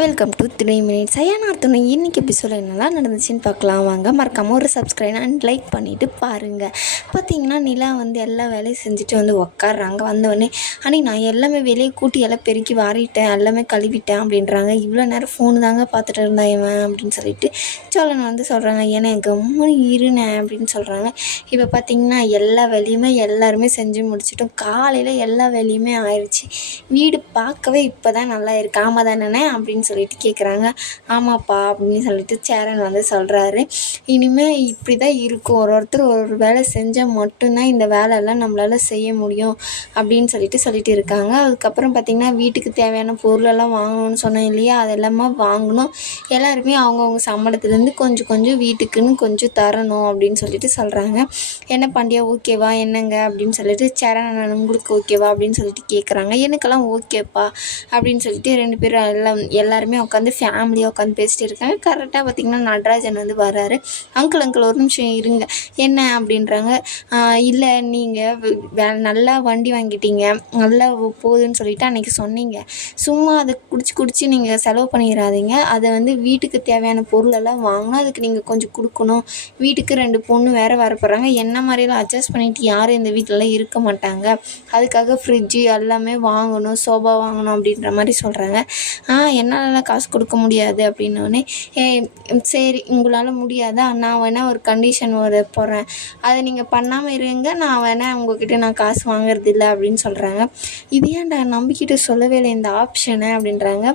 Welcome to 3 minutes ஐயானார்த்தனை. இன்றைக்கி எபிசோட என்னெல்லாம் நடந்துச்சுன்னு பார்க்கலாம் வாங்க. மறக்காமல் ஒரு சப்ஸ்கிரைப் அண்ட் லைக் பண்ணிவிட்டு பாருங்கள். பார்த்தீங்கன்னா நிலா எல்லா வேலையும் செஞ்சுட்டு உட்காடுறாங்க. வந்தோடனே நான் எல்லாமே வெளியே கூட்டி எல்லாம் பெருக்கி வாரிட்டேன், எல்லாமே கழுவிட்டேன் அப்படின்றாங்க. இவ்வளோ நேரம் ஃபோனு தாங்க பார்த்துட்டு இருந்தேன் இவன் அப்படின்னு சொல்லிட்டு சோழன் சொல்கிறாங்க. ஏன்னா கம்முன்னு இருனேன் அப்படின்னு சொல்கிறாங்க. இப்போ பார்த்தீங்கன்னா எல்லா வேலையுமே எல்லாருமே செஞ்சு முடிச்சிட்டோம். காலையில் எல்லா வேலையுமே ஆயிடுச்சு. வீடு பார்க்கவே இப்போ தான் நல்லா இருக்கு. ஆமாம் தானே அப்படின்னு சொல்லிட்டு கேட்குறாங்க. ஆமாப்பா அப்படின்னு சொல்லிட்டு சேரன் சொல்கிறாரு. இனிமேல் இப்படி தான் இருக்கும், ஒருத்தர் ஒரு வேலை செஞ்சால் மட்டும்தான் இந்த வேலையெல்லாம் நம்மளால் செய்ய முடியும் அப்படின்னு சொல்லிட்டு இருக்காங்க. அதுக்கப்புறம் பார்த்திங்கன்னா வீட்டுக்கு தேவையான பொருளெல்லாம் வாங்கணும்னு சொன்னேன் இல்லையா, அதெல்லாமா வாங்கணும். எல்லாருமே அவங்கவுங்க சம்பளத்துலேருந்து கொஞ்சம் கொஞ்சம் வீட்டுக்குன்னு கொஞ்சம் தரணும் அப்படின்னு சொல்கிறாங்க. என்ன பாண்டியா ஓகேவா என்னங்க அப்படின்னு சொல்லிட்டு சேரன் உங்களுக்கு ஓகேவா அப்படின்னு சொல்லிட்டு கேட்குறாங்க. எனக்கெல்லாம் ஓகேப்பா அப்படின்னு சொல்லிட்டு 2 பேரும் எல்லாருமே உட்காந்து ஃபேமிலியாக உட்காந்து பேசிகிட்டு இருக்காங்க. கரெக்டாக பார்த்திங்கன்னா நடராஜன் வராரு. அங்கிள் ஒரு நிமிஷம் இருங்க. என்ன அப்படின்றாங்க. இல்லை நீங்கள் நல்லா வண்டி வாங்கிட்டீங்க, நல்லா போகுதுன்னு சொல்லிவிட்டு அன்றைக்கி சொன்னீங்க. சும்மா அதை குடிச்சு நீங்கள் செலவு பண்ணிடாதீங்க. அதை வீட்டுக்கு தேவையான பொருளெல்லாம் வாங்கணும், அதுக்கு நீங்கள் கொஞ்சம் கொடுக்கணும். வீட்டுக்கு 2 பொண்ணு வேறு வரப்போகிறாங்க. என்ன மாதிரிலாம் அட்ஜஸ்ட் பண்ணிவிட்டு யாரும் இந்த வீட்டிலலாம் இருக்க மாட்டாங்க. அதுக்காக ஃப்ரிட்ஜு எல்லாமே வாங்கணும், சோபா வாங்கணும் அப்படின்ற மாதிரி சொல்கிறாங்க. என்னாலலாம் காசு கொடுக்க முடியாது அப்படின்னோடனே, சரி உங்களால் முடியாதா, நான் வேணால் ஒரு கண்டிஷன் போடுறேன், அதை நீங்கள் பண்ணாமல் இருங்க, நான் வேணால் உங்கள்கிட்ட நான் காசு வாங்குறதில்ல அப்படின்னு சொல்கிறாங்க. இது ஏன்டா நம்பிக்கிட்ட சொல்லவே இல்லை இந்த ஆப்ஷனை அப்படின்றாங்க.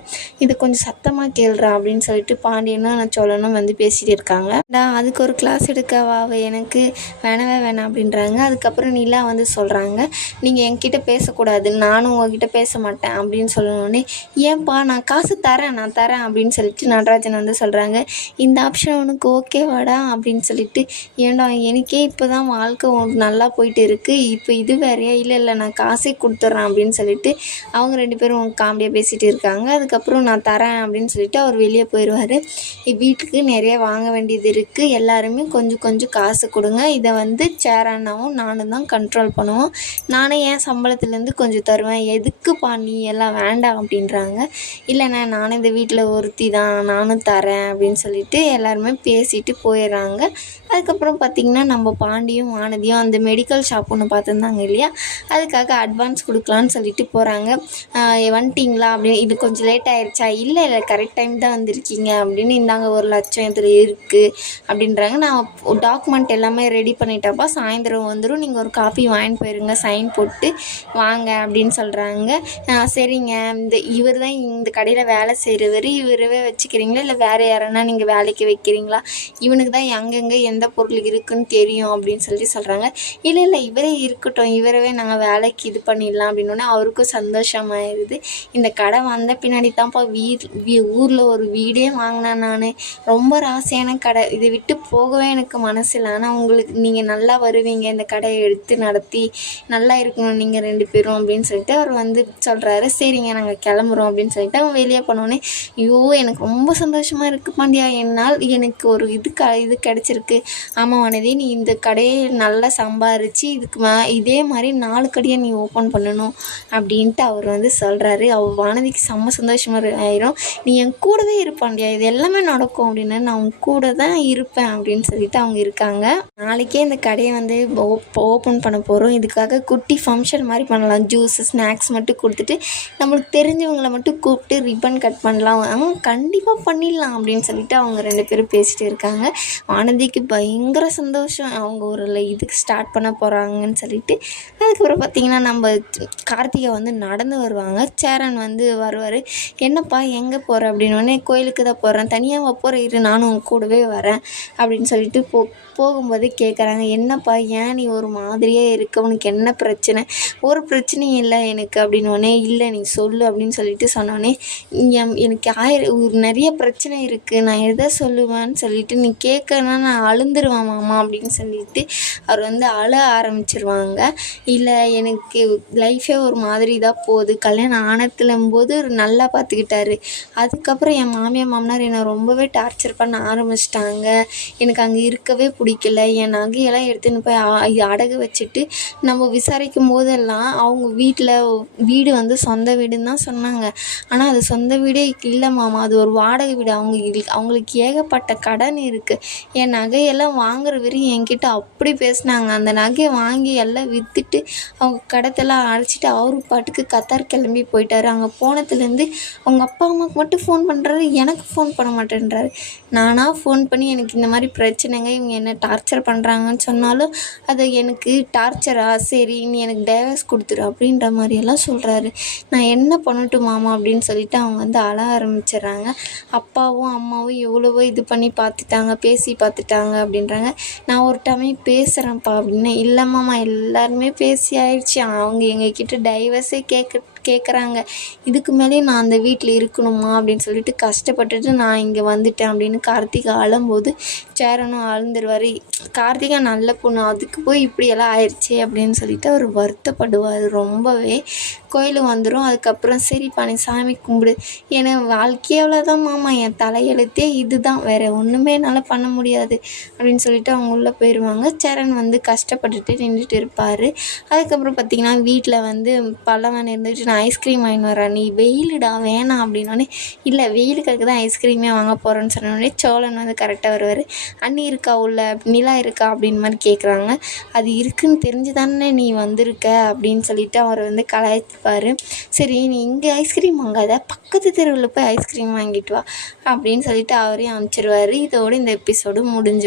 இது கொஞ்சம் சத்தமாக கேள்றா அப்படின்னு சொல்லிட்டு பாண்டியனும் சோழனும் பேசிகிட்டு இருக்காங்க. அதுக்கு ஒரு கிளாஸ் எடுக்கவா எனக்கு வேணவே வேணாம் அப்படின்றாங்க. அதுக்கப்புறம் நிலா சொல்கிறாங்க, நீங்கள் என்கிட்ட பேசக்கூடாது, நானும் உங்ககிட்ட பேச மாட்டேன் அப்படின்னு சொல்லணுன்னே, ஏன்பா நான் காசு நான் தரேன் அப்படின்னு சொல்லிட்டு நடராஜன் சொல்கிறாங்க. இந்த ஆப்ஷன் உனக்கு ஓகேவாடா அப்படின்னு சொல்லிட்டு, ஏன்டா எனக்கே இப்போ தான் வாழ்க்கை நல்லா போயிட்டு இருக்குது, இப்போ இது வேறையா, இல்லை நான் காசே கொடுத்துட்றேன் அப்படின்னு சொல்லிட்டு அவங்க 2 பேரும் காமெடியாக பேசிகிட்டு இருக்காங்க. அதுக்கப்புறம் நான் தரேன் அப்படின்னு சொல்லிட்டு அவர் வெளியே போயிடுவார். வீட்டுக்கு நிறைய வாங்க வேண்டியது இருக்குது, எல்லாருமே கொஞ்சம் கொஞ்சம் காசு கொடுங்க, இதை சேரானாவும் நானும் தான் கண்ட்ரோல் பண்ணுவோம், நானே என் சம்பளத்துலேருந்து கொஞ்சம் தருவேன், எதுக்குப்பா நீ எல்லாம் வேண்டாம் அப்படின்றாங்க. இல்லைண்ணா நானும் இந்த வீட்டில் ஒருத்தி தான், நானும் தரேன் அப்படின்னு சொல்லிட்டு எல்லாருமே பேசிட்டு போயிடுறாங்க. அதுக்கப்புறம் பார்த்திங்கன்னா நம்ம பாண்டியும் வானதியும் அந்த மெடிக்கல் ஷாப் ஒன்று பார்த்துருந்தாங்க இல்லையா, அதுக்காக அட்வான்ஸ் கொடுக்கலான்னு சொல்லிட்டு போகிறாங்க. வந்துட்டிங்களா அப்படின்னு, இது கொஞ்சம் லேட் ஆயிடுச்சா, இல்லை கரெக்ட் டைம் தான் வந்திருக்கீங்க அப்படின்னு, இந்தாங்க 1 லட்சம் இதில் இருக்குது அப்படின்றாங்க. நான் டாக்குமெண்ட் எல்லாமே ரெடி பண்ணிட்டப்பா, சாயந்தரம் வந்துடும், நீங்கள் ஒரு காப்பி வாங்கிட்டு போயிருங்க, சைன் போட்டு வாங்க அப்படின்னு சொல்கிறாங்க. சரிங்க, இவர் தான் இந்த கடையில் வேலை செய்கிறவர், இவரவே வச்சுக்கிறீங்களா இல்லை வேறு யாரன்னா நீங்கள் வேலைக்கு வைக்கிறீங்களா, இவனுக்கு தான் எங்கெங்கே எந்த பொருள் இருக்குதுன்னு தெரியும் அப்படின்னு சொல்கிறாங்க. இல்லை இவரே இருக்கட்டும், இவரவே நாங்கள் வேலைக்கு இது பண்ணிடலாம் அப்படின்னோடனே அவருக்கும் சந்தோஷமாயிருது. இந்த கடை வந்த பின்னாடி தான்ப்பா ஊரில் ஒரு வீடே வாங்கினேன் நான், ரொம்ப ராசியான கடை, இதை விட்டு போகவே எனக்கு மனசில்லை, ஆனால் உங்களுக்கு நீங்கள் நல்லா வருவீங்க, இந்த கடையை எடுத்து நடத்தி நல்லா இருக்கணும் நீங்கள் 2 பேரும் அப்படின்னு சொல்லிட்டு அவர் சொல்கிறாரு. சரிங்க நாங்கள் கிளம்புறோம் அப்படின்னு சொல்லிட்டு அவன் வெளியே போனோடனே, ஐயோ எனக்கு ரொம்ப சந்தோஷமாக இருக்குது பாண்டியா, என்னால் எனக்கு ஒரு இது கிடச்சிருக்கு. ஆமாம் வானதி, நீ இந்த கடையை நல்லா சம்பாரித்து இதே மாதிரி 4 கடையை நீ ஓப்பன் பண்ணணும் அப்படின்ட்டு அவர் சொல்கிறாரு. அவர் வானதிக்கு செம்ம சந்தோஷமாக ஆயிரும். நீ என் கூடவே இருப்பாண்டியா, இது எல்லாமே நடக்கும் அப்படின்னு, நான் உன் கூட தான் இருப்பேன் அப்படின்னு சொல்லிட்டு அவங்க இருக்காங்க. நாளைக்கே இந்த கடையை ஓப்பன் பண்ண போகிறோம், இதுக்காக குட்டி ஃபங்க்ஷன் மாதிரி பண்ணலாம், ஜூஸ் ஸ்நாக்ஸ் மட்டும் கொடுத்துட்டு நம்மளுக்கு தெரிஞ்சவங்களை மட்டும் கூப்பிட்டு ரிப்பன் கட் பண்ணலாம், கண்டிப்பாக பண்ணிடலாம் அப்படின்னு சொல்லிட்டு அவங்க 2 பேரும் பேசிகிட்டு இருக்காங்க. வானதிக்கு பயங்கர சந்தோஷம், அவங்க ஒரு இதுக்கு ஸ்டார்ட் பண்ண போகிறாங்கன்னு சொல்லிட்டு. அதுக்கப்புறம் பார்த்திங்கன்னா நம்ம கார்த்திகை நடந்து வருவாங்க. சேரன் வருவார். என்னப்பா எங்கே போகிற அப்படின்னோடனே, கோயிலுக்கு தான் போகிறேன், தனியாக போகிற இரு, நானும் உங்க கூடவே வரேன் அப்படின்னு சொல்லிட்டு போகும்போது கேட்குறாங்க. என்னப்பா ஏன் நீ ஒரு மாதிரியே இருக்க, உனக்கு என்ன பிரச்சனை, ஒரு பிரச்சனையும் இல்லை எனக்கு அப்படின்னோடனே, இல்லை நீ சொல்லு அப்படின்னு சொல்லிட்டு சொன்னோடனே, எனக்கு நிறைய பிரச்சனை இருக்குது, நான் எதை சொல்லுவேன்னு சொல்லிட்டு நீ கேட்கனா நான் அழுந்துருவேன் மாமா அப்படின்னு சொல்லிட்டு அவர் வந்து அழ ஆரம்பிச்சிருவாங்க. இல்லை எனக்கு லைஃபே ஒரு மாதிரி தான் போகுது, கல்யாணம் ஆனத்துலம்போது நல்லா பார்த்துக்கிட்டாரு, அதுக்கப்புறம் என் மாமியார் மாமனார் என்னை ரொம்பவே டார்ச்சர் பண்ண ஆரம்பிச்சிட்டாங்க, எனக்கு அங்கே இருக்கவே பிடிக்கல, என் நகையெல்லாம் எடுத்துன்னு போய் அடகு வச்சுட்டு நம்ம விசாரிக்கும் போதெல்லாம் அவங்க வீடு வந்து சொந்த வீடுன்னு தான் சொன்னாங்க. ஆனால் அது சொந்த வீடே இல்லை மாமா, அது ஒரு வாடகை வீடு. அவங்களுக்கு ஏகப்பட்ட கடன் இருக்குது. என் நகையெல்லாம் வாங்குற வரையும் என்கிட்ட அப்படி பேசினாங்க. அந்த நகையை வாங்கி எல்லாம் விற்றுட்டு அவங்க கடத்தெல்லாம் அழைச்சிட்டு அவரு பாட்டுக்கு கத்தார் கிளம்பி போயிட்டாரு. அங்கே போனதுலேருந்து அவங்க அப்பா அம்மாவுக்கு மட்டும் ஃபோன் பண்ணுறாரு, எனக்கு ஃபோன் பண்ண மாட்டேன்றாரு. நானாக ஃபோன் பண்ணி எனக்கு இந்த மாதிரி பிரச்சனைங்க, இவங்க என்ன டார்ச்சர் பண்ணுறாங்கன்னு சொன்னாலும் அதை எனக்கு டார்ச்சரா, சரி நீ எனக்கு டைவர்ஸ் கொடுத்துரு அப்படின்ற மாதிரியெல்லாம் சொல்கிறாரு. நான் என்ன பண்ணட்டும் மாமா அப்படின்னு சொல்லிட்டு அவங்க வந்து அழ ஆரம்பிச்சிடுறாங்க. அப்பாவும் அம்மாவும் எவ்வளவோ இது பண்ணி பார்த்துட்டாங்க, பேசி பார்த்துட்டாங்க அப்படின்றாங்க. நான் ஒரு டைம் பேசுகிறேன்ப்பா அப்படின்னு. இல்லை மாமா எல்லாருமே பேசி ஆயிடுச்சு, அவங்க எங்ககிட்ட டைவர்ஸே கேட்குறாங்க, இதுக்கு மேலே நான் அந்த வீட்டில் இருக்கணுமா அப்படின்னு சொல்லிட்டு கஷ்டப்பட்டுட்டு நான் இங்கே வந்துட்டேன் அப்படின்னு கார்த்திகா அழும்போது சேரனும் அழுந்துருவார். கார்த்திகா நல்ல பொண்ணு, அதுக்கு போய் இப்படியெல்லாம் ஆயிடுச்சு அப்படின்னு சொல்லிட்டு அவர் வருத்தப்படுவார் ரொம்பவே. கோயிலுக்கு வந்துடும். அதுக்கப்புறம் சரிப்பா நீ சாமி கும்பிடு, ஏன்னா வாழ்க்கையே அவ்வளோதான் மாமா, என் தலையெழுத்தே இது தான், வேறு ஒன்றுமே என்னால் பண்ண முடியாது அப்படின்னு சொல்லிட்டு அவங்க உள்ளே போயிடுவாங்க. சரண் வந்து கஷ்டப்பட்டுட்டு நின்றுட்டு இருப்பார். அதுக்கப்புறம் பார்த்திங்கன்னா வீட்டில் வந்து பழவன் இருந்துட்டு நான் ஐஸ்கிரீம் வாங்கின்னு வரேன், நீ வெயிலுடா வேணாம் அப்படின்னோடனே, இல்லை வெயிலுக்காக தான் ஐஸ்கிரீமே வாங்க போகிறேன்னு சொன்னோடனே சோழன் வந்து கரெக்டாக வருவார். அண்ணி இருக்கா உள்ள, நிலா இருக்கா அப்படின்னு மாதிரி கேட்குறாங்க. அது இருக்குன்னு தெரிஞ்சு தானே நீ வந்திருக்க அப்படின்னு சொல்லிட்டு அவர் வந்து கலாய்ப்பார். சரி நீ இங்கே ஐஸ்கிரீம் வாங்காத, பக்கத்து தெருவில் போய் ஐஸ்கிரீம் வாங்கிட்டு வா அப்படின்னு சொல்லிட்டு அவரையும் அனுப்பிச்சிடுவார். இதோடு இந்த எபிசோடு முடிஞ்சிடும்.